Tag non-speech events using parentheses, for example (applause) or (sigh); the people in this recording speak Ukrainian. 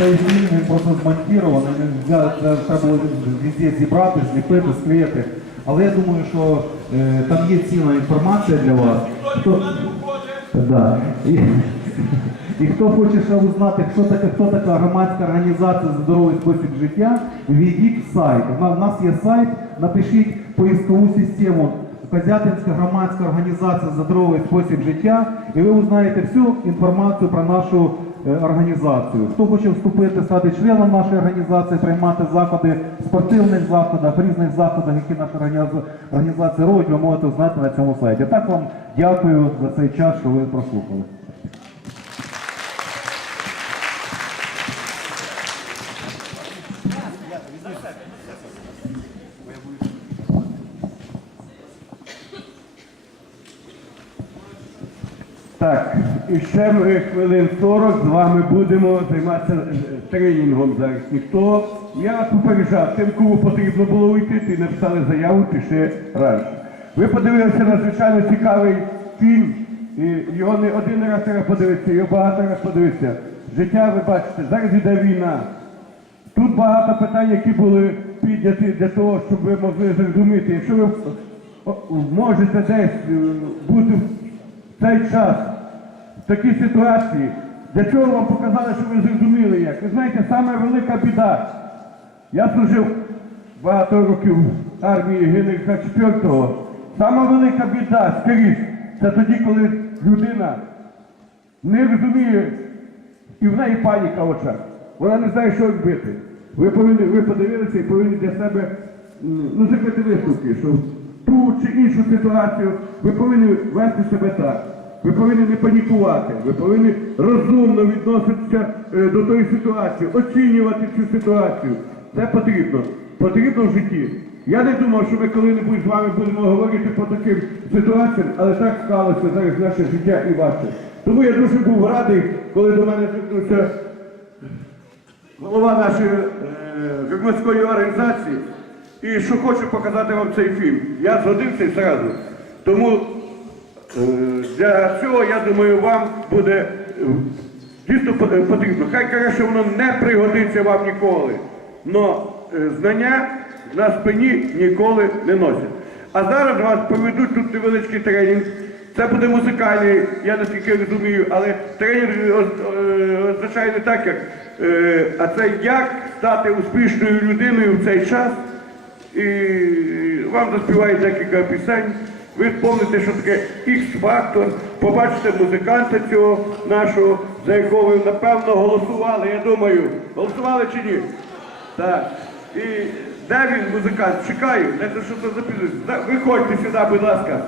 цей фільм він просто змонтірований, він треба було везде зібрати, зліпити, склеїти. Але я думаю, що е, там є цінна інформація для вас. Хто, да. І, і (laughs) хто хоче ще узнати, хто така, хто така громадська організація здоровий спосіб життя, війдіть в сайт. У нас- є сайт, напишіть поискову систему Козятинська громадська організація за здоровий спосіб життя, і ви узнаєте всю інформацію про нашу організацію. Хто хоче вступити, стати членом нашої організації, приймати заходи в спортивних заходах, в різних заходах, які наша організація робить, ви можете узнати на цьому сайті. Так вам дякую за цей час, що ви прослухали. Так, і ще ми хвилин 40 з вами будемо займатися е, тренінгом зараз. Ніхто, я попереджав, тим, кому потрібно було уйти, ти написали заяву, пішли раніше. Ви подивилися надзвичайно цікавий фільм, і його не один раз треба подивитися, його багато раз подивитися. Життя, ви бачите, зараз йде війна. Тут багато питань, які були підняті для того, щоб ви могли зрозуміти. Якщо ви можете десь е, бути в цей час, такій ситуації, для чого вам показали, що ви зрозуміли як? Ви знаєте, саме велика біда. Я служив багато років в армії Генріха IV. Сама велика біда скрізь, це тоді, коли людина не розуміє, і в неї паніка в очах. Вона не знає, що робити. Ви повинні, ви подивилися і повинні для себе ну, зробити висновки, що ту чи іншу ситуацію ви повинні вести себе так. Ви повинні не панікувати, ви повинні розумно відноситися е, до тої ситуації, оцінювати цю ситуацію. Це потрібно. Потрібно в житті. Я не думав, що ми коли-небудь з вами будемо говорити по таким ситуаціям, але так сталося зараз наше життя і ваше. Тому я дуже був радий, коли до мене звернувся голова нашої е, громадської організації, і що хочу показати вам цей фільм. Я згодився і зразу. Тому для цього, я думаю, вам буде е, дійсно е, потрібно. Хай що воно не пригодиться вам ніколи. Но е, знання на спині ніколи не носять. А зараз вас поведуть тут невеличкий тренінг. Це буде музикальний, я наскільки розумію, але тренінг е, означає не так, як, е, а це як стати успішною людиною в цей час. І вам заспівають декілька пісень. Ви вспомните, що таке X-фактор, побачите музиканта цього нашого, за якого ви напевно голосували. Я думаю, голосували чи ні? Так. І де він, музикант? Чекаю, де що це запізнюється? Виходьте сюди, будь ласка.